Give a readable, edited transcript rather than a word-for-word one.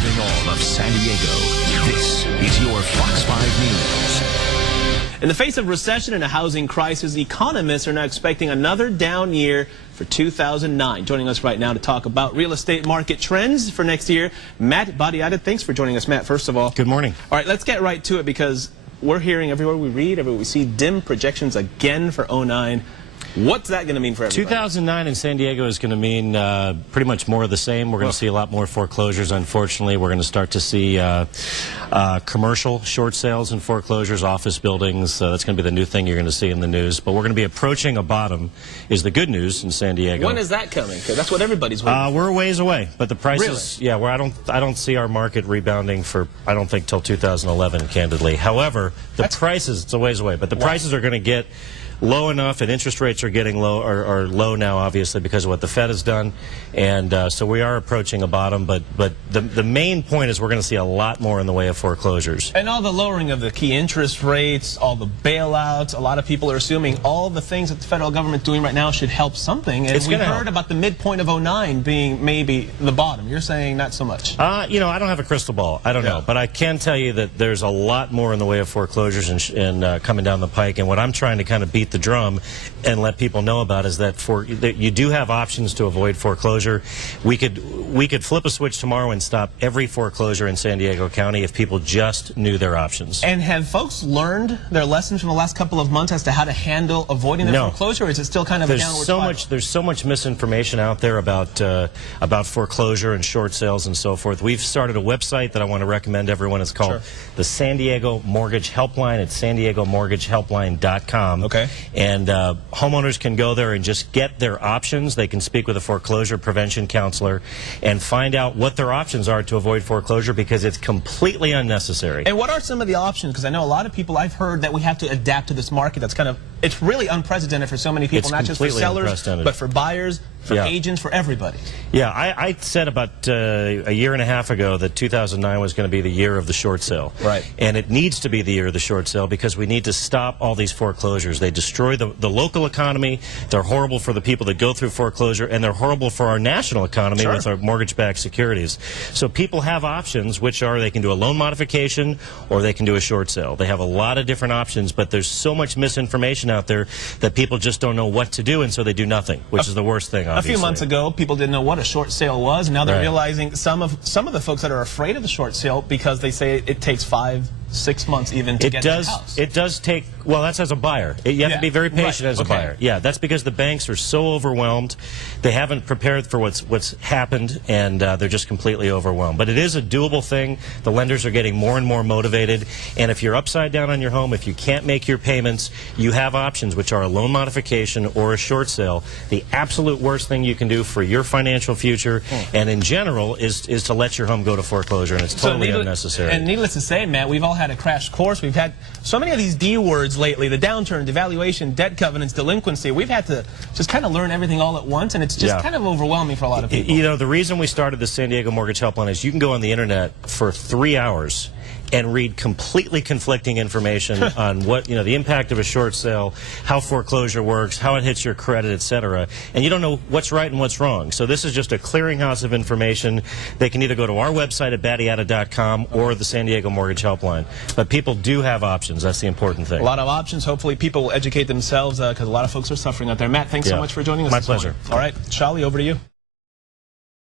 Serving all of San Diego, this is your Fox 5 News. In the face of recession and a housing crisis, economists are now expecting another down year for 2009. Joining us right now to talk about real estate market trends for next year, Matt Badiata. Thanks for joining us, Matt, first of all. Good morning. All right, let's get right to it because we're hearing everywhere we read, everywhere we see dim projections again for 09. What's that going to mean for everybody? 2009 in San Diego is going to mean pretty much more of the same. We're going to see a lot more foreclosures, unfortunately. We're going to start to see commercial short sales and foreclosures, office buildings. That's going to be the new thing you're going to see in the news. But we're going to be approaching a bottom, is the good news in San Diego. When is that coming? Because that's what everybody's waiting for. We're a ways away, but the prices, really? yeah, where I don't see our market rebounding for, I don't think, till 2011, candidly. However, the prices, it's a ways away, but the prices are going to get low enough, and interest rates are getting low, are low now, obviously, because of what the Fed has done, and so we are approaching a bottom. But the main point is we're going to see a lot more in the way of foreclosures. And all the lowering of the key interest rates, all the bailouts. A lot of people are assuming all the things that the federal government is doing right now should help something. And we heard about the midpoint of 09 being maybe the bottom. You're saying not so much. You know, I don't have a crystal ball. I don't know, but I can tell you that there's a lot more in the way of foreclosures and coming down the pike. And what I'm trying to kind of beat the drum and let people know about is that you do have options to avoid foreclosure. We could flip a switch tomorrow and stop every foreclosure in San Diego County if people just knew their options. And have folks leared their lessons from the last couple of months as to how to handle avoiding the foreclosure, or is it still kind of a downward spiral? There's so much misinformation out there about foreclosure and short sales and so forth. We've started a website that I want to recommend to everyone. It's called the San Diego Mortgage Helpline. It's SanDiegoMortgageHelpline.com. Okay. And homeowners can go there and just get their options. They can speak with a foreclosure prevention counselor and find out what their options are to avoid foreclosure, because it's completely unnecessary. And what are some of the options? Because I know a lot of people, I've heard that we have to adapt to this market that's kind of, it's really unprecedented for so many people, not just for sellers, but for buyers, for agents, for everybody. Yeah, I said about a year and a half ago that 2009 was going to be the year of the short sale. Right. And it needs to be the year of the short sale because we need to stop all these foreclosures. They destroy the local economy. They're horrible for the people that go through foreclosure, and they're horrible for our national economy with our mortgage-backed securities. So people have options, which are they can do a loan modification or they can do a short sale. They have a lot of different options, but there's so much misinformation out there that people just don't know what to do, and so they do nothing, which is the worst thing, obviously. A few months ago, people didn't know what a short sale was, and now they're realizing some of the folks that are afraid of the short sale because they say it takes 5-6 months even to get their house. It does take, well, that's as a buyer. You have to be very patient as a buyer. Yeah, that's because the banks are so overwhelmed. They haven't prepared for what's happened, and they're just completely overwhelmed. But it is a doable thing. The lenders are getting more and more motivated, and if you're upside down on your home, if you can't make your payments, you have options, which are a loan modification or a short sale. The absolute worst thing you can do for your financial future and in general is to let your home go to foreclosure, and it's totally unnecessary. And needless to say, Matt, we've all had a crash course. We've had so many of these D words lately: the downturn, devaluation, debt covenants, delinquency. We've had to just kind of learn everything all at once, and it's just kind of overwhelming for a lot of people. You know, the reason we started the San Diego Mortgage Helpline is you can go on the internet for 3 hours and read completely conflicting information on what, you know, the impact of a short sale, how foreclosure works, how it hits your credit, etc. And you don't know what's right and what's wrong. So this is just a clearinghouse of information. They can either go to our website at Badiata.com or the San Diego Mortgage Helpline. But people do have options. That's the important thing. A lot of options. Hopefully people will educate themselves because a lot of folks are suffering out there. Matt, thanks so much for joining us. My pleasure. All right, Charlie, over to you.